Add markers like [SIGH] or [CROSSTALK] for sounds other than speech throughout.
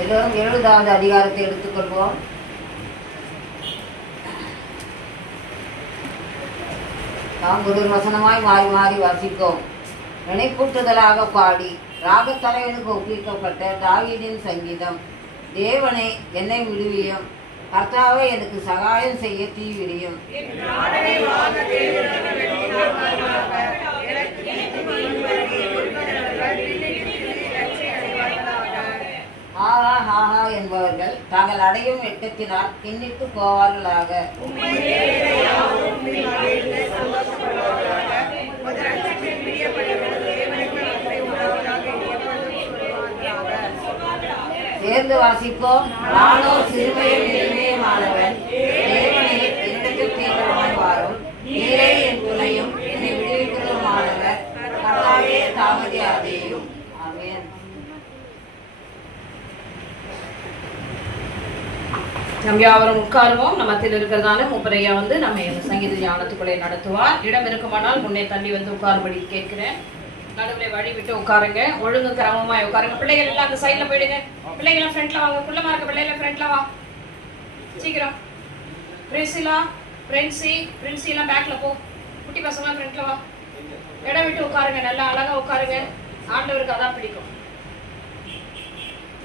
எல்லோரும் எழுபதாவது அதிகாரத்தை எடுத்துக்கொள்வோம். நாம் ஒரு வசனமாய் மாறி மாறி வாசிப்போம். நினைப்பூட்டுதலாக பாடி ராகத்தலைவனுக்கு ஒப்புவிக்கப்பட்ட தாவீதின் சங்கீதம். தேவனை என்னை விடுவியும். கர்த்தாவை எனக்கு சகாயம் செய்ய தீவிரியும் ஆஹா ஹாஹா என்பவர்கள் தாங்கள் அடையும் வெட்கத்தினால் பின்னிட்டு போவார்களாக. சேர்ந்து வாசிப்போம். நானோ சிறுமையும் எளிமையுமானவன் தேவனே என்னிடத்தில் தீவிரமாய் வாரும் நீரே என் துணையும் என்னை விடுவிக்கிறதுமானவர் கர்த்தாவே தாமதியாதேயும் ஆமென் நம் யாவரும் உட்காருவோம். நம்ம மத்தியில் இருக்கிறதான முப்பரையா வந்து நம்ம சங்கீத ஞானத்துக்குள்ளே நடத்துவார். இடம் இருக்குமானால் முன்னே தள்ளி வந்து உட்காரும்படி கேட்கிறேன். நடுவில் வழி விட்டு உட்காருங்க. ஒழுங்கு கிரமமாக உட்காருங்க. பிள்ளைகள் எல்லாம் அந்த சைடில் போயிடுங்க. பிள்ளைங்களாம் ஃப்ரண்ட்ல வாங்க. குள்ளமா இருக்க பிள்ளைகளை ஃப்ரண்ட்ல வா. சீக்கிரம். பிரின்சிலா பிரின்சி பிரின்சி எல்லாம் பேக்ல போ. குட்டி பசங்களாம் ஃப்ரண்ட்ல வா. இடம் விட்டு உட்காருங்க. நல்லா அழகாக உட்காருங்க. ஆண்டவருக்கு அதான் பிடிக்கும்.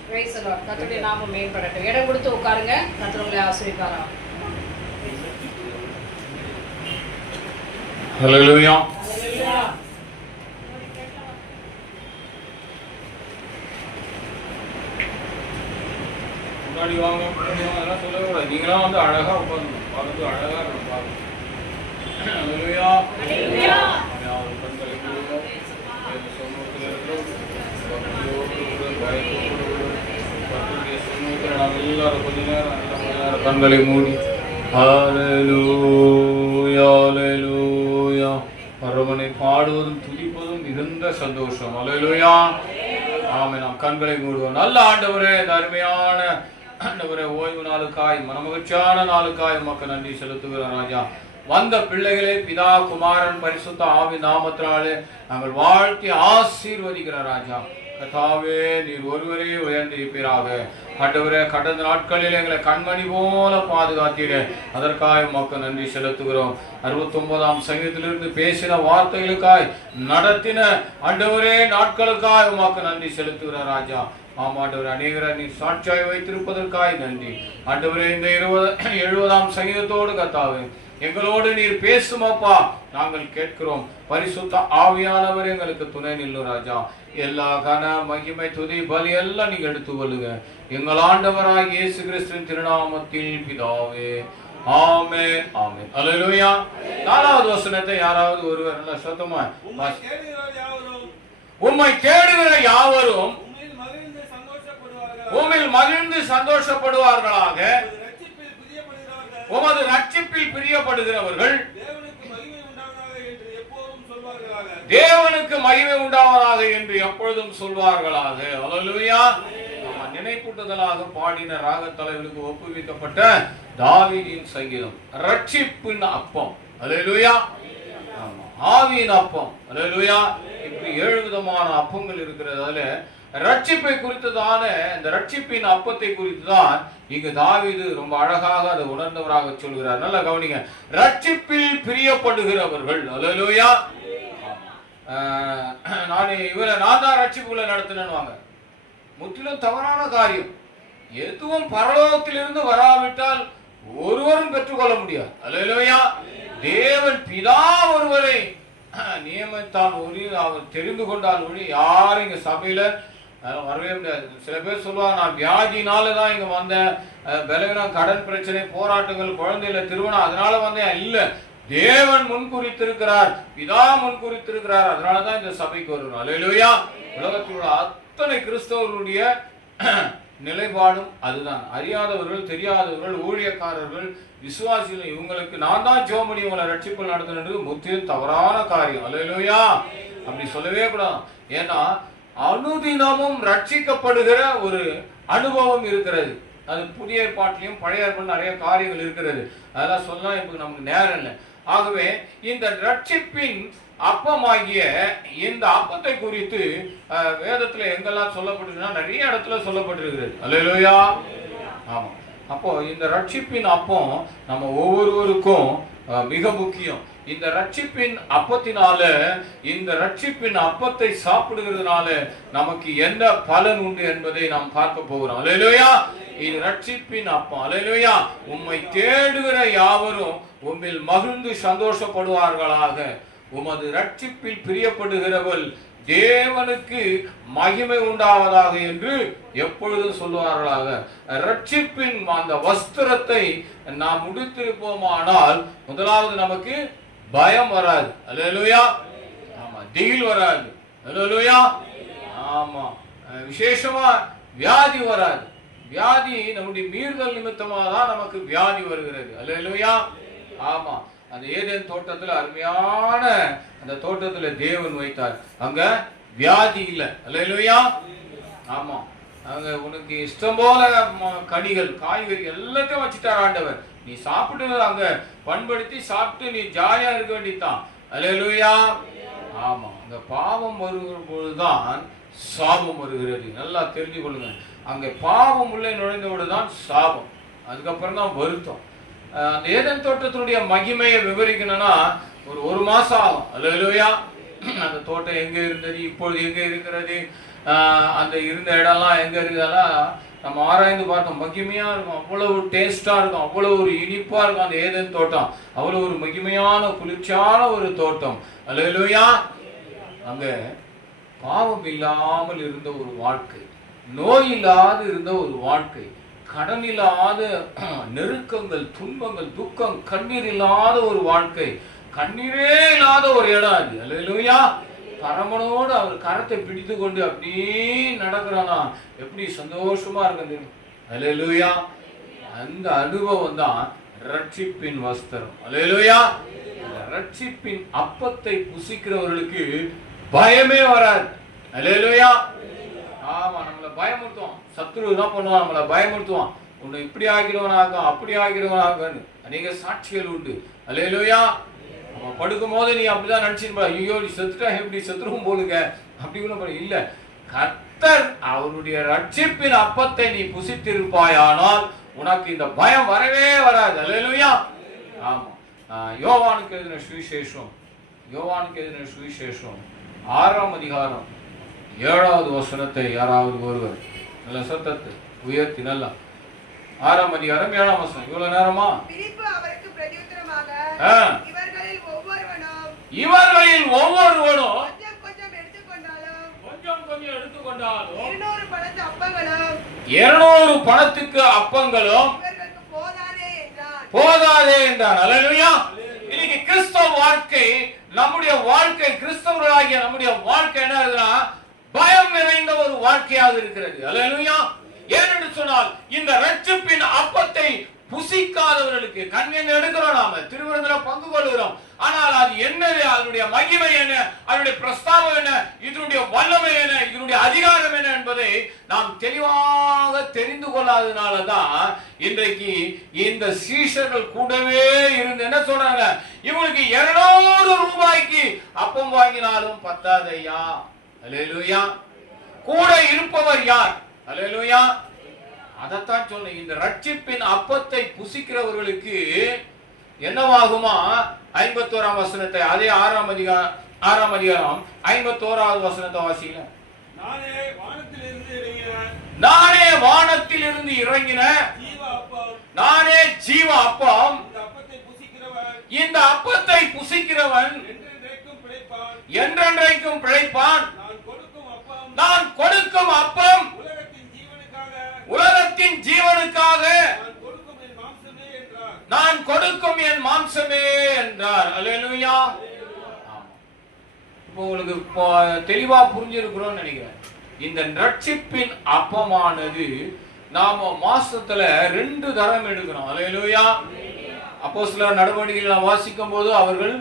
The Lord. கர்த்தருடைய நாமம் மேம்படட்டும். இடம் கொடுத்து உட்காருங்க. கர்த்தர் உங்களை ஆசிரிப்பாராம் ஹalleluya முன்னாடி வாங்க அதெல்லாம் சொல்லக்கூடாது. நீங்களாம் வந்து அழகா உட்காந்து பார்த்து அழகா இருக்கணும் பாருங்க ஹalleluya யாரும் கண்களை மூடுங்க. தேவ சமூகத்தில் இருக்கிறோம். பக்தியோடு கூட, பயத்தோடு கூட, கர்த்தருடைய சமூகத்தில் நாம் எல்லாரும் கொஞ்ச நேரம் கண்களை மூடி. ஹalleluya பாடுவதும் துதிப்பதும் மிகுந்த சந்தோஷம். ஹalleluya ஆமை நாம் கண்களை மூடுவோம். நல்ல ஆண்டவரே இந்த அருமையான ஆண்டவரே ஓய்வு நாளுக்காய் மனமகிழ்ச்சியான நாளுக்காய் உமக்கு நன்றி செலுத்துகிறோம் ராஜா. வந்த பிள்ளைகளே பிதா குமாரன் பரிசுத்த ஆவி நாமத்தினாலே நாங்கள் வாழ்த்தி ஆசீர்வதிக்கிற ராஜா. கதாவே நீர் ஒருவரே உயர்ந்திருப்பீராக ஆண்டவரே கடந்த நாட்களில் எங்களை கண்மணி போல பாதுகாத்தீரே. அதற்காக மக்கள் நன்றி செலுத்துகிறோம். அறுபத்தி ஒன்பதாம் சங்கத்திலிருந்து பேசின வார்த்தைகளுக்காய் நடத்தின ஆண்டவரே நாட்களுக்காய் உமக்கு நன்றி செலுத்துகிறார் ராஜா. ஆமா அநேகரை நீ சாட்சியாய் வைத்திருப்பதற்காய் நன்றி. ஆண்டவரே இந்த இருபது எழுபதாம் சங்கீதத்தோடு கத்தாவே எங்களோடு நீர் பேசுமாப்பா நாங்கள் கேட்கிறோம். பரிசுத்த ஆவியானவர் எங்களுக்கு துணை நில்லு ராஜா. எல்லா கன மகிமை துதி பலி எல்லாம் நீங்க எடுத்து கொள்ளுங்க எங்கள் ஆண்டவராய் இயேசு கிறிஸ்துவின் திருநாமத்தில் பிதாவே. ஆமே ஆமே அல்லேலூயா நாலாவது வசனத்தை யாராவது ஒருவர் நல்ல சத்தமா உம்மை தேடுகிற யாவரும் உம்மில் மகிழ்ந்து சந்தோஷப்படுவார்களாக. உமது ரட்சிப்பில் பிரியப்படுகிறவர்கள். தேவனுக்கு மகிமை உண்டாவதாக என்று எப்பொழுதும் சொல்வார்களாக. அலலுயா நினைப்பூட்டுதலாக பாடின ராக தலைவருக்கு ஒப்புவிக்கப்பட்ட தாவீதின் சங்கீதம் ரட்சிப்பின் அப்பம் அல்லேலூயா. ஆவியின் அப்பம். அல்லேலூயா. இப்படி ஏழு விதமான அப்பங்கள் இருக்கிறது. அதுல ரட்சிப்பை குறித்ததான இந்த ரட்சிப்பின் அப்பத்தை குறித்து தான் இங்கு தாவிது ரொம்ப அழகாக அதை உணர்ந்தவராக சொல்கிறார். நல்லா கவனிங்க. ரட்சிப்பில் பிரியப்படுகிறவர்கள் அல்லேலூயா. நான் இவரை நான் தான் ரட்சிப்புகளை நடத்தினேன்னுவாங்க. முற்றிலும் தவறான காரியம். எதுவும் பரலோகத்திலிருந்து வராவிட்டால் ஒருவரும் பெற்றுக்கொள்ள முடியாது. அல்லேலூயா. தேவன் பிதா ஒருவரை நியமித்தான் நியமித்தால் ஒளி அவர் தெரிந்து கொண்டால் ஒளி. யாரும் இங்க சபையில வரவே முடியாது. சில பேர் சொல்லுவாங்க நான் வியாதினால தான் இங்க வந்தேன். பலவீனம் கடன் பிரச்சனை போராட்டங்கள் குழந்தையில திருமணம் அதனால வந்தேன். இல்லை தேவன் முன்குறித்திருக்கிறார் பிதா முன் குறித்திருக்கிறார் தான் இந்த சபைக்கு வரணும் அல்லேலூயா. உலகத்தில் உள்ள அத்தனை கிறிஸ்தவர்களுடைய நிலைப்பாடும் அதுதான். அறியாதவர்கள் தெரியாதவர்கள் ஊழியக்காரர்கள் விசுவாசிகள் இவங்களுக்கு நான் தான் ஜோமணி உங்களை ரட்சிப்பு நடத்தினது முற்றிலும் தவறான காரியம். அல்லேலூயா. அப்படி சொல்லவே கூடாது. ஏன்னா அனுதினமும் ரட்சிக்கப்படுகிற ஒரு அனுபவம் இருக்கிறது. அது புதிய ஏற்பாட்டிலையும் பழைய ஏற்பாடு நிறைய காரியங்கள் இருக்கிறது. அதெல்லாம் சொல்லலாம் இப்போ நமக்கு நேரம் இல்லை. ஆகவே இந்த ரட்சிப்பின் அப்பமாகிய இந்த அப்பத்தை குறித்து வேதத்துல எங்கெல்லாம் சொல்லப்பட்டிருக்குன்னா நிறைய இடத்துல சொல்லப்பட்டிருக்கிறது. அல்லையா ஆமா. அப்போ இந்த ரட்சிப்பின் அப்பம் நம்ம ஒவ்வொருவருக்கும் மிக முக்கியம். இந்த ரட்சிப்பின் அப்பத்தினால இந்த ரட்சிப்பின் அப்பத்தை சாப்பிடுகிறதுனால நமக்கு என்ன பலன் உண்டு என்பதை நாம் பார்க்க போகிறோம். அலையிலோயா இது ரட்சிப்பின் அப்பம். அலையிலோயா உம்மை தேடுகிற யாவரும் உம்மில் மகிழ்ந்து சந்தோஷப்படுவார்களாக. உமது ரட்சிப்பில் பிரியப்படுகிறவள் தேவனுக்கு மகிமை உண்டாவதாக என்று எப்பொழுதும் சொல்லுவார்களாக. ரட்சிப்பின் அந்த வஸ்திரத்தை நாம் முடித்திருப்போமானால் முதலாவது நமக்கு பயம் வராது. அல்லேலூயா. ஆமா திகில் வராது. அல்லேலூயா. ஆமா விசேஷமா வியாதி வராது. வியாதி நம்முடைய மீறுதல் நிமித்தமாக தான் நமக்கு வியாதி வருகிறது. அல்லேலூயா. ஆமா அந்த ஏதேன் தோட்டத்துல அருமையான அந்த தோட்டத்துல தேவன் வைத்தார். அங்க வியாதி இல்ல. இல்லையா ஆமா. அங்க உனக்கு இஷ்டம் போல கனிகள் காய்கறி எல்லாத்தையும் வச்சுட்டார் ஆண்டவர். நீ சாப்பிட்டு அங்க பண்படுத்தி சாப்பிட்டு நீ ஜாலியா இருக்க வேண்டியதான் அல்ல இல்லையா ஆமா. அந்த பாவம் வருகிற பொழுதுதான் சாபம் வருகிறது. நல்லா தெரிஞ்சு கொள்ளுங்க அங்க பாவம் உள்ளே நுழைந்தவோடு தான் சாபம். அதுக்கப்புறம் தான் வருத்தம். அந்த ஏதன் தோட்டத்தினுடைய மகிமையை விவரிக்கணும்னா ஒரு ஒரு மாசம் ஆகும். அல்லேலூயா. அந்த தோட்டம் எங்க இருந்தது இப்பொழுது எங்க இருக்கிறது? அந்த இருந்த இடம்லாம் எங்க இருக்கிறதெல்லாம் நம்ம ஆராய்ந்து பார்த்தோம். மகிமையா இருக்கும். அவ்வளவு டேஸ்டா இருக்கும். அவ்வளவு ஒரு இனிப்பா இருக்கும் அந்த ஏதன் தோட்டம். அவ்வளவு ஒரு மகிமையான குளிர்ச்சியான ஒரு தோட்டம். அல்லேலூயா. அங்க பாவம் இல்லாமல் இருந்த ஒரு வாழ்க்கை. நோய் இல்லாது இருந்த ஒரு வாழ்க்கை. கடன் இல்லாத நெருக்கங்கள் துன்பங்கள் துக்கம் கண்ணீர் இல்லாத ஒரு வாழ்க்கை. கண்ணீரே இல்லாத ஒரு இடம் அது. பரமனோடு அவர் கரத்தை பிடித்து கொண்டு அப்படியே நடக்கிறானா. எப்படி சந்தோஷமா இருக்குது அலையலூயா அந்த அனுபவம் தான் ரட்சிப்பின் வஸ்திரம். அல்லேலூயா. ரட்சிப்பின் அப்பத்தை புசிக்கிறவர்களுக்கு பயமே வராது. அல்லேலூயா. ஆமா நம்மள பயமுறுத்துவான். சத்ரு என்ன பண்ணுவான் நம்மள பயமுறுத்துவான். உன்னை இப்படி ஆகிடுவனாக்கும் அப்படி ஆகிடுவனாக்கும் அநேக சாட்சிகள் உண்டு. அல்லேலூயா. அவன் படுக்கும் போது நீ அப்படிதான் நினைச்சிருப்பா. ஐயோ நீ செத்துட்டா எப்படி? செத்துருவும் போலுங்க. அப்படி கூட பண்ண இல்ல. கர்த்தர் அவருடைய ரட்சிப்பின் அப்பத்தை நீ புசித்திருப்பாயானால் உனக்கு இந்த பயம் வரவே வராது. அல்லேலூயா. ஆமா. யோவானுக்கு எழுதின சுவிசேஷம். யோவானுக்கு எழுதின சுவிசேஷம். ஆறாம் அதிகாரம். ஏழாவது வசனத்தை யாராவது ஒருவர் நல்ல சத்தத்தை உயர்த்தி நல்லா. ஆறாம் அதிகாரம் ஏழாம் வசனம். இவ்வளவு நேரமா. இவர்களில் ஒவ்வொருவனும் இருநூறு பணத்துக்கு அப்பங்களும் போதாதே என்றார். போதாதே என்றார். அல்லேலூயா. இன்னைக்கு கிறிஸ்தவ வாழ்க்கை நம்முடைய வாழ்க்கை கிறிஸ்தவர்களாகிய நம்முடைய வாழ்க்கை என்ன இருக்குன்னா வாழ்க்கையாக இருக்கிறது. அலையலுயா ஏனென்று சொன்னால் இந்த ரட்சிப்பின் அப்பத்தை புசிக்காதவர்களுக்கு கண்ணியன் எடுக்கிறோம் நாம. திருவிருந்தில பங்கு கொள்கிறோம். ஆனால் அது என்னது? அதனுடைய மகிமை என்ன? அதனுடைய பிரஸ்தாபம் என்ன? இதனுடைய வல்லமை என்ன? இதனுடைய அதிகாரம் என்ன என்பதை நாம் தெளிவாக தெரிந்து கொள்ளாததுனால தான் இன்றைக்கு இந்த சீஷர்கள் கூடவே இருந்து என்ன சொல்றாங்க? இவனுக்கு இருநூறு ரூபாய்க்கு அப்பம் வாங்கினாலும் பத்தாதையா அல்லேலூயா. கூட இருப்பவர் யார்? அல்லேலூயா அதைத்தான் சொன்னேன் இந்த ரட்சிப்பின் அப்பத்தை புசிக்கிறவர்களுக்கு என்னவாகுமா? ஐம்பத்தோராம் வசனத்தை அதே ஆறாம் அதிகாரம் ஆறாம் அதிகாரம் ஐம்பத்தோராவது வசனத்தை வாசிக்கல நானே நானே வானத்திலிருந்து இறங்கின. நானே ஜீவ அப்பம். இந்த அப்பத்தை புசிக்கிறவன். இந்த அப்பத்தை புசிக்கிறவன் என்றென்றைக்கும் பிழைப்பான். என்றென்றைக்கும் பிழைப்பான். நான் கொடுக்கும் அப்பம் உலகத்தின் ஜீவனுக்காக. நான் கொடுக்கும் என் மாம்சமே என்றார். ஆமா. இப்போ உங்களுக்கு இப்போ தெளிவா புரிஞ்சிருக்கிறோம்னு நினைக்கிறேன். இந்த ரட்சிப்பின் அப்பமானது நாம மாசத்துல ரெண்டு தரம் எடுக்கிறோம் அல்லேலூயா. அப்போ சில நடவடிக்கைகளை வாசிக்கும் போது அவர்கள்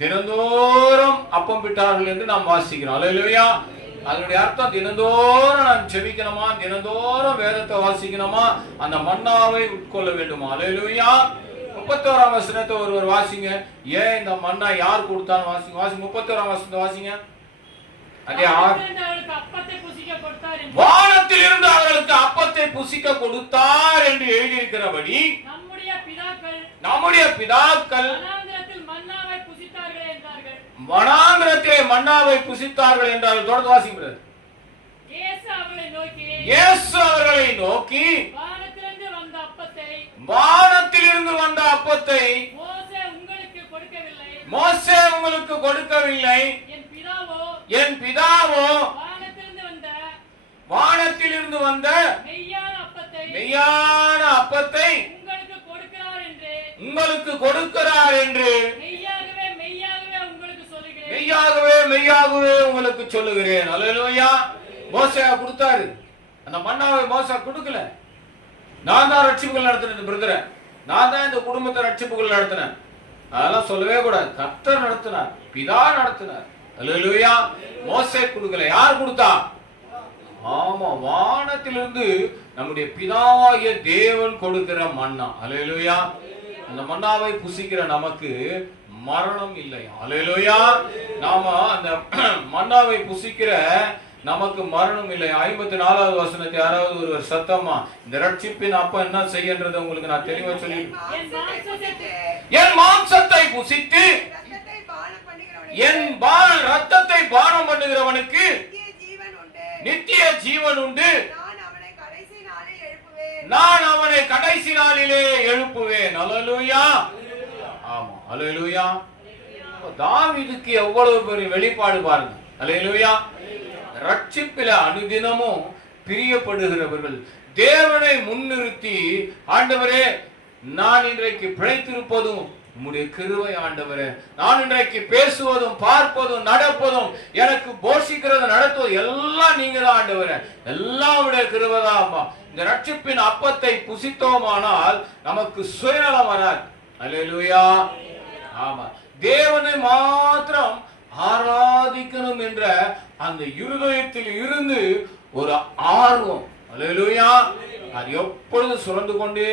தினந்தோறும் அப்பம் விட்டார்கள் என்று நாம் வாசிக்கிறோம். அல்லேலூயா. அதனுடைய அர்த்தம் தினந்தோறும் நான் செபிக்கணுமா தினந்தோறும் வேதத்தை வாசிக்கணுமா? அந்த மன்னாவை உட்கொள்ள வேண்டுமா. அல்லேலூயா. அப்ப முப்பத்தோராம் வசனத்தை ஒருவர் வாசிங்க. ஏன் இந்த மண்ணா யார் கொடுத்தான்னு வாசிங்க. வாசிங்க. முப்பத்தோராம் வசனத்தை வாசிங்க. அதே வானத்தில் இருந்து அவர்களுக்கு அப்பத்தை புசிக்க கொடுத்தார் என்று எழுதியிருக்கிறபடி நம்முடைய பிதாக்கள் நம்முடைய பிதாக்கள் வனாந்திரத்தில் மன்னாவை புசித்தார்களே என்றால் தொடர்ந்து வாசிக்கிறது இயேசு அவர்களை நோக்கி வானத்திலிருந்து வந்த அப்பத்தை மோசே உங்களுக்கு கொடுக்கவில்லை. என் பிதாவோ என் பிதாவோ வானத்திலிருந்து வந்த மெய்யான அப்பத்தை உங்களுக்கு கொடுக்கிறார் என்று உங்களுக்கு கொடுக்கிறார் என்று மெய்யாகவே மெய்யாகவே உங்களுக்கு சொல்லுகிறேன் மெய்யாகவே மெய்யாகவே உங்களுக்கு சொல்லுகிறேன். அலுவலையா மோசே கொடுத்தாரு. அந்த மன்னாவை மோசா கொடுக்கல. நான் தான் ரட்சிப்புகள் நடத்தினேன் பிரதரை நான் தான் இந்த குடும்பத்தை ரட்சிப்புகள் நடத்தினேன். அதெல்லாம் சொல்லவே கூடாது. கர்த்தர் நடத்தினார் பிதா நடத்தினார். அல்லேலூயா. மோசே கொடுக்கல. யார் கொடுத்தா? ஆமா வானத்திலிருந்து நம்முடைய பிதாவாகிய தேவன் கொடுக்கிற மன்னா. அல்லேலூயா. அந்த மன்னாவை புசிக்கிற நமக்கு மரணம் இல்லை. அல்லேலூயா நாம அந்த [CLEARS THROAT] மன்னாவை புசிக்கிற நமக்கு மரணம் இல்லை. ஐம்பத்தி நாலாவது வசனத்தை யாராவது ஒருவர் சத்தமா இந்த ரட்சிப்பின் அப்ப என்ன செய்யன்றதை உங்களுக்கு நான் தெளிவா சொல்லி என் மாம்சத்தை புசித்து என் பா- ரத்தத்தை பானம் பண்ணுகிறவனுக்கு நித்திய ஜீவன் உண்டு. நான் அவனை கடைசி நாளில் எழுப்புவேன். நான் ஆமா. அல்லேலூயா தாவிதுக்கு எவ்வளவு பெரிய வெளிப்பாடு பாருங்க. அலையலுயா ரட்சிப்பில அனுதினமும் பிரியப்படுகிறவர்கள் தேவனை முன்னிறுத்தி ஆண்டவரே நான் இன்றைக்கு பிழைத்திருப்பதும் உம்முடைய கிருவை ஆண்டவரே. நான் இன்றைக்கு பேசுவதும் பார்ப்பதும் நடப்பதும் எனக்கு போஷிக்கிறது நடத்துவது எல்லாம் நீங்க தான் ஆண்டவரே. எல்லாம் உடைய கிருபைதான் இந்த ரட்சிப்பின் அப்பத்தை புசித்தோமானால் நமக்கு சுயநலம் வராது. அல்லேலூயா ஆமா. தேவனை மாத்திரம் ஆராதிக்கணும் என்ற அந்த இருதயத்தில் இருந்து ஒரு ஆர்வம். அல்லேலூயா அது எப்பொழுதும் சுரந்து கொண்டே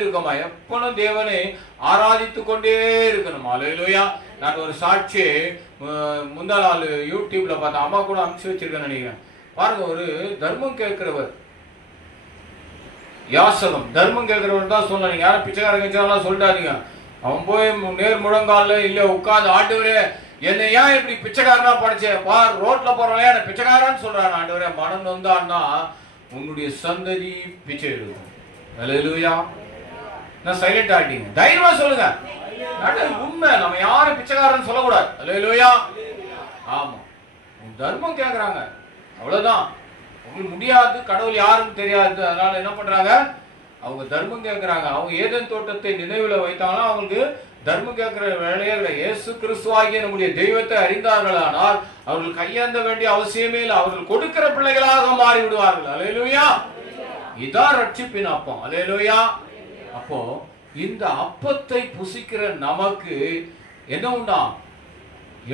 இருக்குமா. எப்பொழுதும் தேவனை ஆராதித்து கொண்டே இருக்கணும். அல்லேலூயா நான் ஒரு சாட்சி முந்தா நாள் யூடியூப்ல பார்த்தேன் அம்மா கூட அனுப்பிச்சு வச்சிருக்கேன் நினைக்கிறேன். பாருங்க ஒரு தர்மம் கேட்கிறவர். யாசகம். தர்மம் கேட்கிறவர் தான் சொல்லணும் யாரும் பிச்சைக்காரங்க சொல்லிட்டாதீங்க அவன் போய் நேர் முழங்கால இல்ல உட்காந்து ஆண்டவரே என்னை ஏன் இப்படி பிச்சைக்காரனா படிச்சே? பார் ரோட்ல போறவன் என்ன பிச்சைக்காரன்னு சொல்றான் ஆண்டவரே. மனம் வந்தான்னா உன்னுடைய சந்ததி பிச்சை எடுக்கும் நான் சைலண்ட் ஆகிட்டீங்க தைரியமா சொல்லுங்க. உண்மை. நம்ம யாரும் பிச்சைக்காரன் சொல்லக்கூடாது. அல்லேலூயா ஆமா. உன் தர்மம் கேக்குறாங்க அவ்வளவுதான். உங்களுக்கு முடியாது கடவுள் யாருன்னு தெரியாது. அதனால என்ன பண்றாங்க? அவங்க தர்மம் கேட்கிறாங்க அவங்க ஏதன் தோட்டத்தை நினைவுல வைத்தாலும் அவங்களுக்கு தர்மம் கேட்கிற வேலையில இயேசு கிறிஸ்துவாகிய நம்முடைய தெய்வத்தை அறிந்தார்களானால் அவர்கள் கையேந்த வேண்டிய அவசியமே இல்லை. அவர்கள் கொடுக்கிற பிள்ளைகளாக மாறி விடுவார்கள். அலையிலுயா இதான் ரட்சிப்பின் அப்பம். அலையிலுயா அப்போ இந்த அப்பத்தை புசிக்கிற நமக்கு என்ன உண்டா?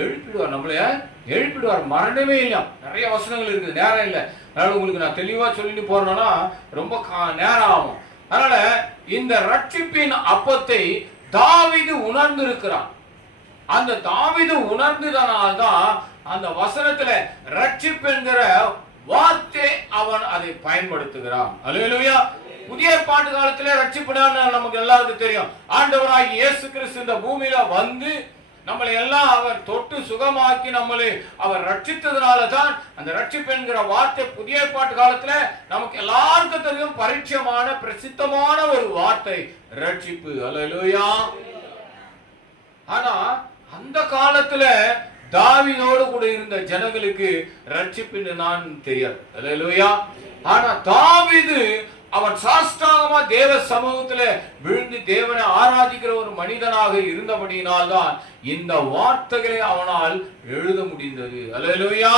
எழுப்பிடுவார் நம்மளைய எழுப்பிடுவார். மரணமே இல்லையா நிறைய வசனங்கள் இருக்குது. நேரம் இல்லை. அதனால உங்களுக்கு நான் தெளிவா சொல்லிட்டு போறேன்னா ரொம்ப கா- நேரம் ஆகும். அதனால இந்த ரட்சிப்பின் அப்பத்தை தாவிதம் உணர்ந்து இருக்கிறான் அந்த தாவீது உணர்ந்ததனால்தான் அந்த வசனத்துல ரட்சிப்பு என்கிற வார்த்தை அவன் அதை பயன்படுத்துகிறான். அல்லேலூயா. புதிய பாட்டு காலத்துல ரட்சிப்புடான்னு நமக்கு எல்லாருக்கும் தெரியும். ஆண்டவராகி இயேசு கிறிஸ்து இந்த பூமியில வந்து நம்மளை எல்லாம் அவர் தொட்டு சுகமாக்கி நம்மளை அவர் ரட்சித்ததுனால தான் அந்த ரட்சிப்பு என்கிற வார்த்தை புதிய பாட்டு காலத்துல நமக்கு எல்லாருக்கும் தெரியும். பரிச்சயமான பிரசித்தமான ஒரு வார்த்தை ரட்சிப்பு. அலலுயா ஆனா அந்த காலத்துல தாவீதோடு கூட இருந்த ஜனங்களுக்கு ரட்சிப்புன்னு நான் தெரியாது. அலலுயா ஆனா தாவிது அவன் சாஷ்டாங்கமா தேவ சமூகத்துல விழுந்து தேவனை ஆராதிக்கிற ஒரு மனிதனாக இருந்தபடியினால் தான் இந்த வார்த்தைகளை அவனால் எழுத முடிந்தது. அல்லேலூயா.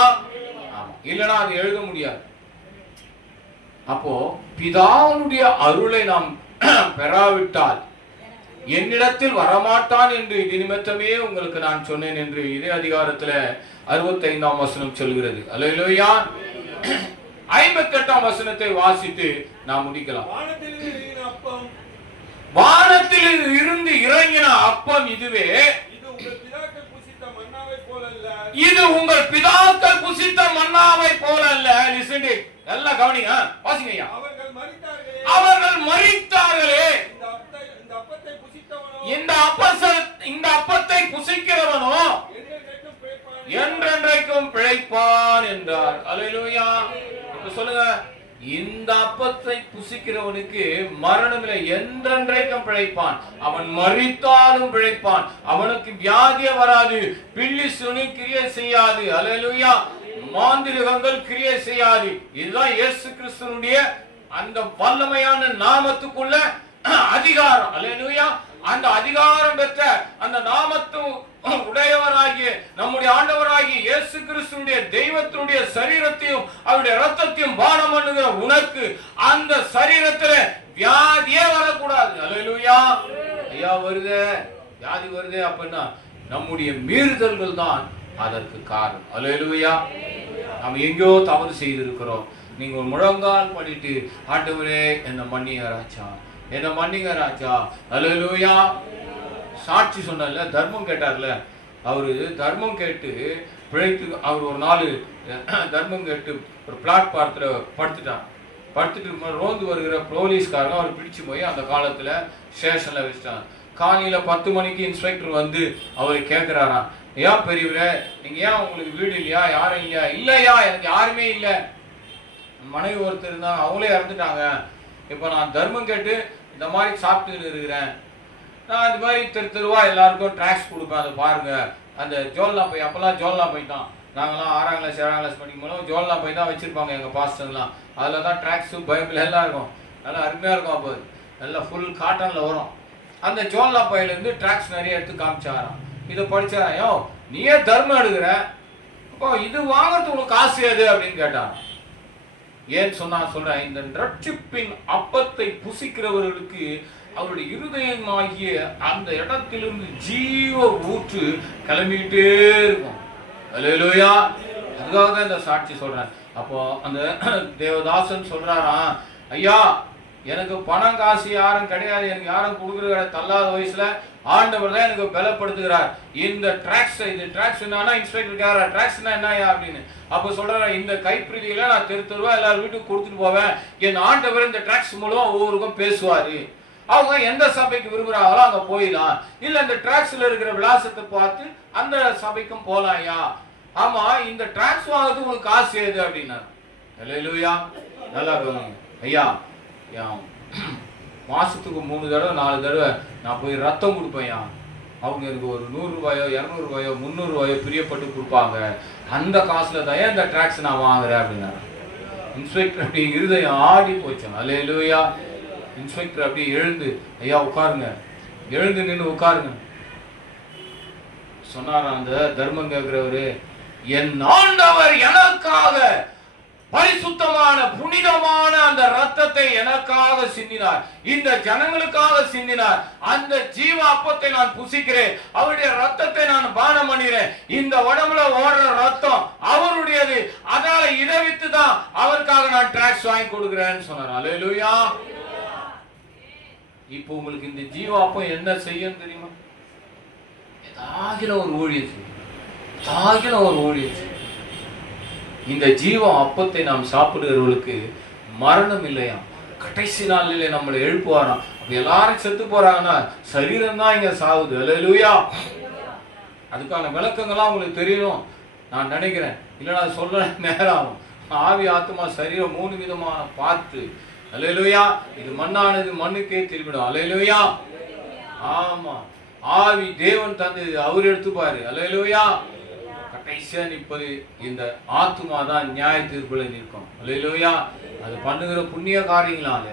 ஆமா. இல்லைன்னா அது எழுத முடியாது. அப்போ பிதாவுடைய அருளை நாம் [CLEARS THROAT] பெறாவிட்டால் என்னிடத்தில் வரமாட்டான் என்று இது நிமித்தமே உங்களுக்கு நான் சொன்னேன் என்று இதே அதிகாரத்துல அறுபத்தைந்தாம் வசனம் சொல்கிறது. அல்லேலூயா. [CLEARS THROAT] ஐம்பத்தி எட்டாம் வசனத்தை வாசித்து நாம் முடிக்கலாம். வானத்தில் இருந்து இறங்கின அப்பம் இதுவே. இது உங்கள் பிதாக்கள் புசித்த மன்னாவை போல அல்ல லிசன் நல்லா கவனிங்க. வாசிங்க அவர்கள் மறித்தார்களே அவர்கள் மறித்தார்களே இந்த அப்பத்தை இந்த அப்பத்தை புசித்தவனோ இந்த அப்பச இந்த அப்பத்தை புசிக்கிறவனோ என்றென்றைக்கும் பிழைப்பான் என்றென்றைக்கும் பிழைப்பான் என்றார் அல்லேலூயா இப்ப சொல்லுங்க இந்த அப்பத்தை புசிக்கிறவனுக்கு மரணம் இல்லை என்றென்றைக்கும் பிழைப்பான். அவன் மறித்தாலும் பிழைப்பான். அவனுக்கு வியாதியே வராது. பில்லி சுனி கிரியை செய்யாது. அலலுயா மாந்திரிகங்கள் கிரியை செய்யாது. இதுதான் இயேசு கிறிஸ்துனுடைய அந்த வல்லமையான நாமத்துக்குள்ள அதிகாரம். அலலுயா அந்த அதிகாரம் பெற்ற அந்த நாமத்து உடையவராகிய நம்முடைய ஆண்டவராகிய இயேசு கிறிஸ்துடைய தெய்வத்தினுடைய சரீரத்தையும் அவருடைய ரத்தத்தையும் பானம் பண்ணுகிற உனக்கு அந்த சரீரத்துல வியாதியே வரக்கூடாது. அல்லேலூயா ஐயா வருதே? வியாதி வருதே அப்படின்னா நம்முடைய மீறுதல்கள் தான் அதற்கு காரணம். அல்லேலூயா நம்ம எங்கேயோ தவறு செய்திருக்கிறோம். நீங்க ஒரு முழங்கால் பண்ணிட்டு ஆண்டவரே என்ன மன்னிங்க ராஜா. என்ன மன்னிங்க ராஜா. அல்லேலூயா சாட்சி சொன்னார்ல தர்மம் கேட்டார்ல. அவர் தர்மம் கேட்டு பிழைத்து அவர் ஒரு நாள் [CLEARS THROAT] தர்மம் கேட்டு ஒரு பிளாட் பிளாட்பாரத்தில் படுத்துட்டான். படுத்துட்டு ரோந்து வருகிற போலீஸ்காரங்க அவர் பிடிச்சு போய் அந்த காலத்தில் ஸ்டேஷனில் வச்சுட்டான். காலையில் பத்து மணிக்கு இன்ஸ்பெக்டர் வந்து அவரை கேட்குறாராம் ஏன் பெரியவரே நீங்கள் ஏன் உங்களுக்கு வீடு இல்லையா? யாரும் இல்லையா? இல்லையா எனக்கு யாருமே இல்லை. மனைவி ஒருத்தர் தான் அவங்களே இறந்துட்டாங்க. இப்போ நான் தர்மம் கேட்டு இந்த மாதிரி சாப்பிட்டு இருக்கிறேன். நான் இந்த மாதிரி தெரு தெருவா எல்லாருக்கும் ட்ராக்ஸ் கொடுப்பேன். அதை பாருங்க. அந்த ஜோல்லா போய் அப்போல்லாம் ஜோல்னா போயிட்டான். நாங்களாம் ஆறாம் கிளாஸ் ஏழாம் கிளாஸ் படிக்கும் போது ஜோல்லா போய் தான் வச்சுருப்பாங்க எங்கள் பாஸ்டர்லாம் அதில் தான் ட்ராக்ஸு பைபிள் எல்லாம் இருக்கும். நல்லா அருமையாக இருக்கும் அப்போ. நல்லா ஃபுல் காட்டனில் வரும். அந்த ஜோல்லா பையிலேருந்து ட்ராக்ஸ் நிறைய எடுத்து காமிச்சாராம் இதை படிச்சாராம் யோ நீயே தர்மம் எடுக்கிற? அப்போ இது வாங்குறதுக்கு உனக்கு காசு எது? அப்படின்னு கேட்டான். ஏன் சொன்னா சொல்றேன் இந்த ரட்சிப்பின் அப்பத்தை புசிக்கிறவர்களுக்கு அவருடைய இருதயமாகிய அந்த இடத்திலிருந்து ஜீவ ஊற்று கிளம்பிக்கிட்டே இருக்கும். அலையிலோயா அதுக்காக தான் இந்த சாட்சி சொல்றேன். அப்போ அந்த தேவதாசன் சொல்றாராம் ஐயா எனக்கு பணம் காசு யாரும் கிடையாது. எனக்கு யாரும் கொடுக்குற தள்ளாத வயசுல ஆண்டவர் தான் எனக்கு பலப்படுத்துகிறார். இந்த ட்ராக்ஸ் இது ட்ராக்ஸ் என்னன்னா இன்ஸ்பெக்டர் கேரா ட்ராக்ஸ்னா என்னயா அப்படின்னு. அப்போ சொல்றாரு இந்த கைப்பிரதியில நான் தெரு தெருவா எல்லாரும் வீட்டுக்கு கொடுத்துட்டு போவேன். என் ஆண்டவர் இந்த ட்ராக்ஸ் மூலம் ஒவ்வொருக்கும் பேசுவாரு. அவங்க எந்த சபைக்கு விரும்புறாங்களோ அங்க போயிடலாம். இல்ல இந்த ட்ராக்ஸ்ல இருக்கிற விலாசத்தை பார்த்து அந்த சபைக்கும் போலாம்யா. ஆமா இந்த ட்ராக்ஸ் வாங்கிறது உங்களுக்கு காசு ஏது அப்படின்னாரு. அல்லேலூயா நல்லா கவனிங்க ஐயா ஏன் மாசத்துக்கு மூணு தடவை நாலு தடவை நான் போய் ரத்தம் கொடுப்பேன்யா அவங்க எனக்கு ஒரு நூறு ரூபாயோ இரநூறு ரூபாயோ முந்நூறு ரூபாயோ பிரியப்பட்டு கொடுப்பாங்க. அந்த காசுல தான் ஏன் இந்த டிராக்ஸ் நான் வாங்குறேன் அப்படின்னாரு. இன்ஸ்பெக்டர் அப்படி இருதயம் ஆடி போச்சு அல்லேலூயா இன்ஸ்பெக்டர் அப்படியே எழுந்து ஐயா உட்காருங்க. எழுந்து நின்று உட்காருங்க. சொன்னாராம் அந்த தர்மம் கேட்கிறவரு என் ஆண்டவர் எனக்காக பரிசுத்தமான புனிதமான அந்த ரத்தத்தை எனக்காக சிந்தினார். இந்த ஜனங்களுக்காக சிந்தினார். அந்த ஜீவ அப்பத்தை நான் புசிக்கிறேன். அவருடைய ரத்தத்தை நான் பானம் பண்ணிறேன் இந்த உடம்புல ஓடுற ரத்தம் அவருடையது. அதனால இதை வித்து தான் அவருக்காக நான் டிராக்ஸ் வாங்கி கொடுக்குறேன்னு சொன்னார். அலையிலுயா இப்போ உங்களுக்கு இந்த ஜீவாப்பம் என்ன செய்யும் தெரியுமா? ஏதாகில ஒரு ஊழியம் செய்யும். ஏதாகில ஒரு ஊழியம் செய்யும். இந்த ஜீவ அப்பத்தை நாம் சாப்பிடுகிறவர்களுக்கு மரணம் இல்லையா? கடைசி நாளிலே நம்மளை எழுப்புவாராம் அப்ப எல்லாரும் செத்து போறாங்கன்னா சரீரம் தான் இங்க சாகுது அல்லேலூயா. அதுக்கான விளக்கங்கள்லாம் உங்களுக்கு தெரியணும். நான் நினைக்கிறேன். இல்லை நான் சொல்ல நேரம் ஆகும். ஆவி ஆத்மா சரீரம் மூணு விதமான பார்த்து அலையலுயா இது மண்ணானது மண்ணுக்கே திரும்பிடும். அலையலுயா ஆமா. ஆவி தேவன் தந்தது அவர் எடுத்துப்பாரு. அலையலுயா கடைசியா நிற்பது இந்த ஆத்துமா தான் நியாய தீர்ப்புல நிற்கும். அலையலுயா அது பண்ணுகிற புண்ணிய காரியங்களால.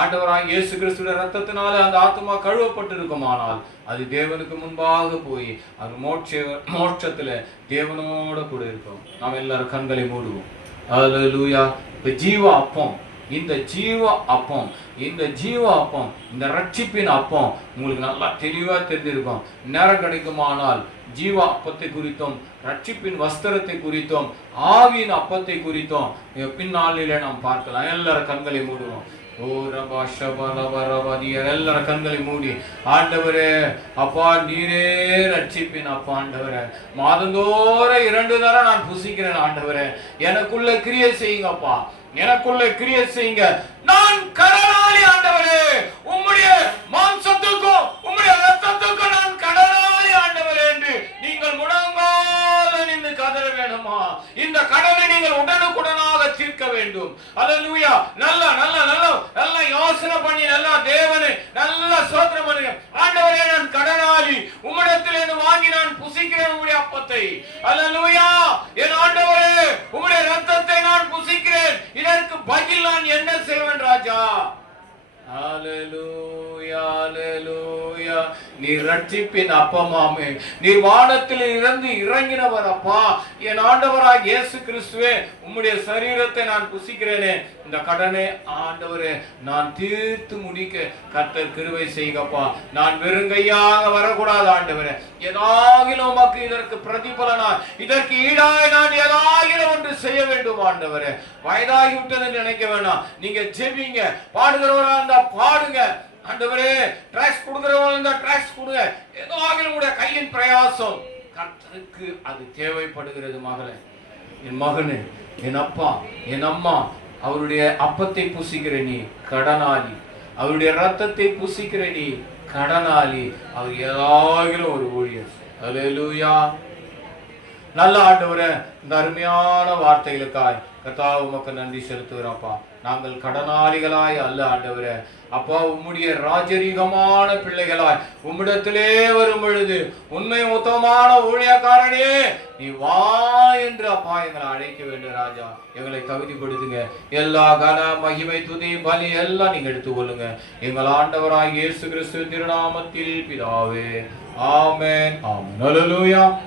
ஆண்டவராக இயேசு கிறிஸ்துவின் ரத்தத்தினால அந்த ஆத்துமா கழுவப்பட்டிருக்குமானால் அது தேவனுக்கு முன்பாக போய் அது மோட்ச மோட்சத்துல தேவனோட கூட இருக்கும். நாம் எல்லாரும் கண்களை மூடுவோம். அலலூயா இப்ப ஜீவ அப்பம் இந்த ஜீவ அப்பம் இந்த ஜீவ அப்பம் இந்த ரட்சிப்பின் அப்பம் உங்களுக்கு நல்லா தெளிவா தெரிஞ்சிருக்கும். நேரம் கிடைக்குமானால் ஜீவ அப்பத்தை குறித்தும் ரட்சிப்பின் வஸ்திரத்தை குறித்தும் ஆவியின் அப்பத்தை குறித்தும் பின்னாளிலே நாம் பார்க்கலாம். எல்லாரும் கண்களை மூடுவோம். எல்லார கண்களை மூடி. ஆண்டவரே அப்பா நீரே ரட்சிப்பின் அப்பா ஆண்டவரே. மாதந்தோற இரண்டு தரம் நான் புசிக்கிறேன் ஆண்டவரே. எனக்குள்ள கிரியை செய்யுங்கப்பா. எனக்குள்ள கிரியை செய்யுங்க. நான் கடனாளி ஆண்டவரே. உம்முடைய மாம்சத்துக்கும் உம்முடைய ரத்தத்துக்கும் நான் கடனாளி ஆண்டவரே என்று நீங்கள் முடங்காத நின்று கதற வேணுமா இந்த கடனை நீங்கள் உடனுக்குடன் உடனுக்குடனாக தீர்க்க வேண்டும். அல்லேலூயா நல்ல நல்ல நல்ல நல்ல யோசனை பண்ணி நல்லா தேவனே நல்ல சோத்திரம் பண்ணுங்க. ஆண்டவரே நான் கடனாளி. உம்மிடத்தில் இருந்து வாங்கி நான் புசிக்கிறேன் உங்களுடைய அப்பத்தை. அல்லேலூயா என் ஆண்டவரே உங்களுடைய ரத்தத்தை நான் புசிக்கிறேன். இதற்கு பதில் நான் என்ன செய்வேன் ராஜா? ஹalleluya ஐயா நீ ரட்சிப்பின் அப்பமாமே. நீ வானத்தில் இருந்து இறங்கினவர் அப்பா. என் ஆண்டவராக இயேசு கிறிஸ்துவே உம்முடைய சரீரத்தை நான் புசிக்கிறேனே. இந்த கடனை ஆண்டவரே நான் தீர்த்து முடிக்க கத்தர் கிருவை செய்கப்பா நான் வெறுங்கையாக வரக்கூடாது ஆண்டவரே. ஏதாகிலும் உமக்கு இதற்கு பிரதிபலனா இதற்கு ஈடாய் நான் ஏதாகிலும் ஒன்று செய்ய வேண்டும் ஆண்டவரே. வயதாகி விட்டது நினைக்க வேணாம். நீங்க ஜெபிங்க. பாடுகிறவரா இருந்தா பாடுங்க. ஆண்டவரே டிராக்ஸ் கொடுக்கிறவங்க இருந்தா டிராக்ஸ் கொடுங்க ஏதோ ஆகிலும் கூட கையின் பிரயாசம். கர்த்தருக்கு அது தேவைப்படுகிறது மகளே. என் மகனு என் அப்பா என் அம்மா அவருடைய அப்பத்தை புசிக்கிற நீ கடனாளி. அவருடைய ரத்தத்தை புசிக்கிற நீ கடனாளி. அவர் ஏதாகிலும் ஒரு ஊழியர். அல்லேலூயா நல்ல ஆண்டவரே இந்த அருமையான வார்த்தைகளுக்காய் கர்த்தாവ് உமக்கு நன்றி செலுத்துகிறோம்ப்பா. நாங்கள் கடனாளிகளாய் அல்ல ஆண்டவரே. அப்பா உம்முடைய ராஜரீகமான பிள்ளைகளாய் உம்மிடத்திலே வரும் பொழுது உண்மை உத்தமமான ஊழியக்காரனே நீ வா என்று அப்பா எங்களை அழைக்க வேண்டும் ராஜா. எங்களை தகுதிப்படுத்துங்க. எல்லா கன மகிமை துதி பலி எல்லாம் நீங்க எடுத்துக்கொள்ளுங்க எங்கள் ஆண்டவராய் இயேசு கிறிஸ்து திருநாமத்தில் பிதாவே. ஆமேன். ஆமென். ஹalleluya.